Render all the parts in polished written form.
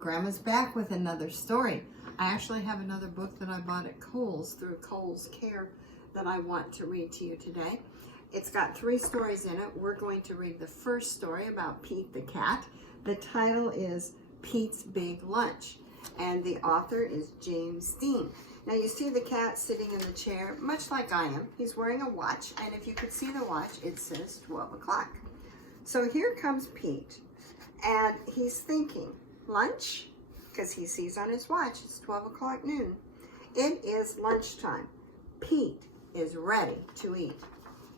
Grandma's back with another story. I actually have another book that I bought at Kohl's through Kohl's Care that I want to read to you today. It's got 3 stories in it. We're going to read the first story about Pete the cat. The title is Pete's Big Lunch, and the author is James Dean. Now you see the cat sitting in the chair, much like I am. He's wearing a watch, and if you could see the watch, it says 12 o'clock. So here comes Pete, and he's thinking, lunch? Because he sees on his watch, it's 12 o'clock noon. It is lunchtime. Pete is ready to eat.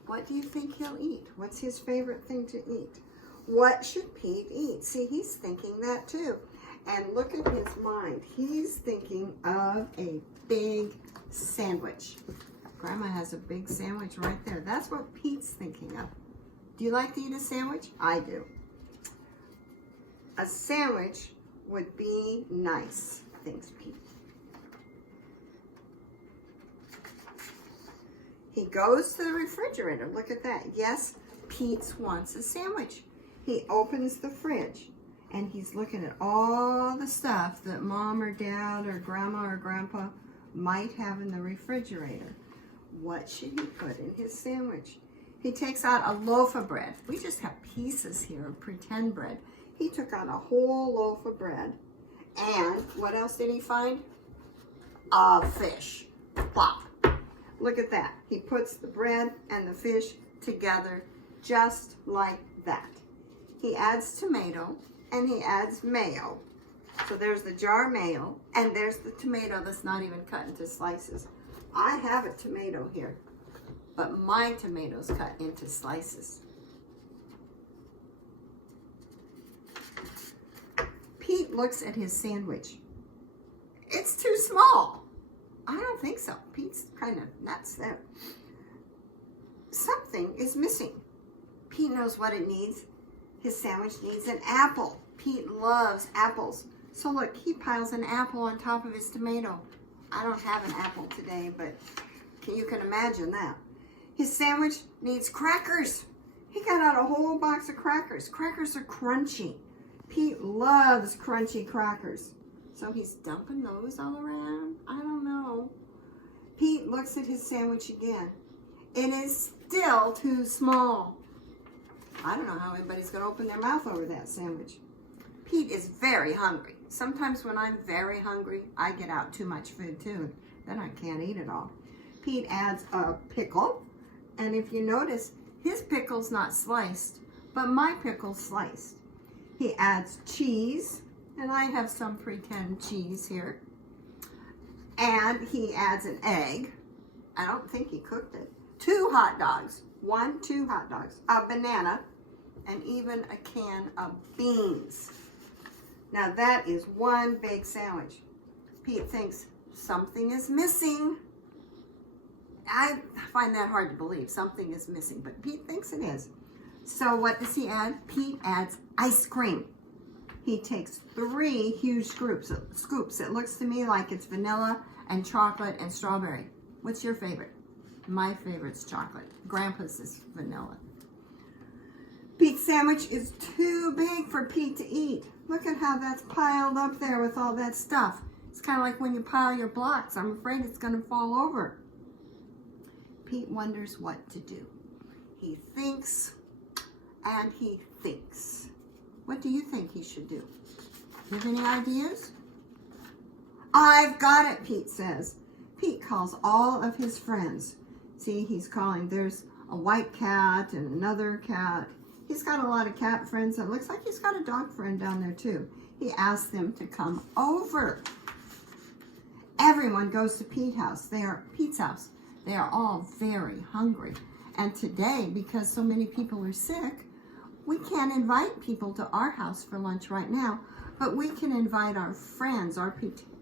What do you think he'll eat? What's his favorite thing to eat? What should Pete eat? See, he's thinking that too. And look at his mind. He's thinking of a big sandwich. Grandma has a big sandwich right there. That's what Pete's thinking of. Do you like to eat a sandwich? I do. A sandwich would be nice, thinks Pete. He goes to the refrigerator. Look at that. Yes, Pete wants a sandwich. He opens the fridge and he's looking at all the stuff that Mom or Dad or Grandma or Grandpa might have in the refrigerator. What should he put in his sandwich? He takes out a loaf of bread. We just have pieces here of pretend bread. He took out a whole loaf of bread. And what else did he find? A fish. Plop. Look at that. He puts the bread and the fish together just like that. He adds tomato and he adds mayo. So there's the jar mayo and there's the tomato that's not even cut into slices. I have a tomato here, but my tomato's cut into slices. Pete looks at his sandwich. It's too small. I don't think so. Pete's kind of nuts there. Something is missing. Pete knows what it needs. His sandwich needs an apple. Pete loves apples. So look, he piles an apple on top of his tomato. I don't have an apple today, but you can imagine that. His sandwich needs crackers. He got out a whole box of crackers. Crackers are crunchy. Pete loves crunchy crackers. So he's dumping those all around? I don't know. Pete looks at his sandwich again. It is still too small. I don't know how anybody's going to open their mouth over that sandwich. Pete is very hungry. Sometimes when I'm very hungry, I get out too much food too. Then I can't eat it all. Pete adds a pickle. And if you notice, his pickle's not sliced, but my pickle's sliced. He adds cheese, and I have some pretend cheese here. And he adds an egg. I don't think he cooked it. 2 hot dogs. 2 hot dogs. A banana, and even a can of beans. Now that is one big sandwich. Pete thinks something is missing. I find that hard to believe. Something is missing, but Pete thinks it is. So what does he add? Pete adds ice cream. He takes 3 huge scoops. It looks to me like it's vanilla and chocolate and strawberry. What's your favorite? My favorite's chocolate. Grandpa's is vanilla. Pete's sandwich is too big for Pete to eat. Look at how that's piled up there with all that stuff. It's kind of like when you pile your blocks. I'm afraid it's going to fall over. Pete wonders what to do. He thinks and he thinks. What do you think he should do? Do you have any ideas? I've got it, Pete says. Pete calls all of his friends. See, he's calling. There's a white cat and another cat. He's got a lot of cat friends. It looks like he's got a dog friend down there too. He asks them to come over. Everyone goes to Pete's house. Pete's house. They are all very hungry. And today, because so many people are sick, we can't invite people to our house for lunch right now, but we can invite our friends, our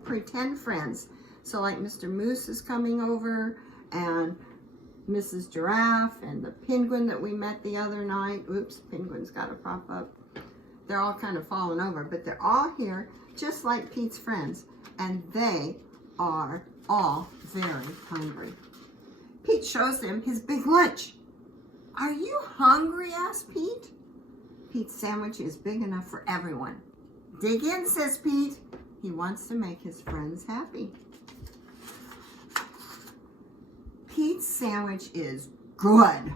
pretend friends. So like Mr. Moose is coming over, and Mrs. Giraffe, and the penguin that we met the other night. Oops, penguin's got to pop up. They're all kind of falling over, but they're all here, just like Pete's friends, and they are all very hungry. Pete shows them his big lunch. Are you hungry? Asked Pete. Pete's sandwich is big enough for everyone, Dig in, says Pete. He wants to make his friends happy. Pete's sandwich is good.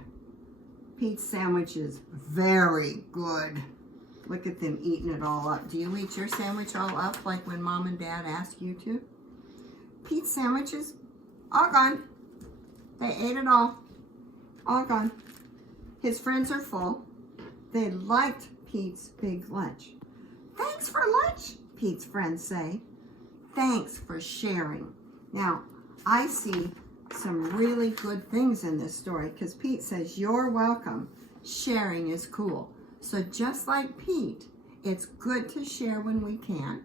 Pete's sandwich is very good. Look at them eating it all up. Do you eat your sandwich all up like when Mom and Dad ask you to? Pete's sandwiches, all gone. They ate it all gone. His friends are full. They liked Pete's big lunch. Thanks for lunch, Pete's friends say. Thanks for sharing. Now, I see some really good things in this story because Pete says, you're welcome. Sharing is cool. So just like Pete, it's good to share when we can.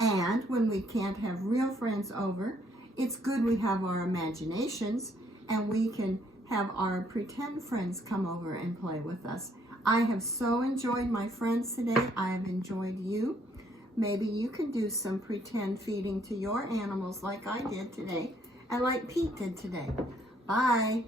And when we can't have real friends over, it's good we have our imaginations and we can have our pretend friends come over and play with us. I have so enjoyed my friends today. I have enjoyed you. Maybe you can do some pretend feeding to your animals like I did today and like Pete did today. Bye.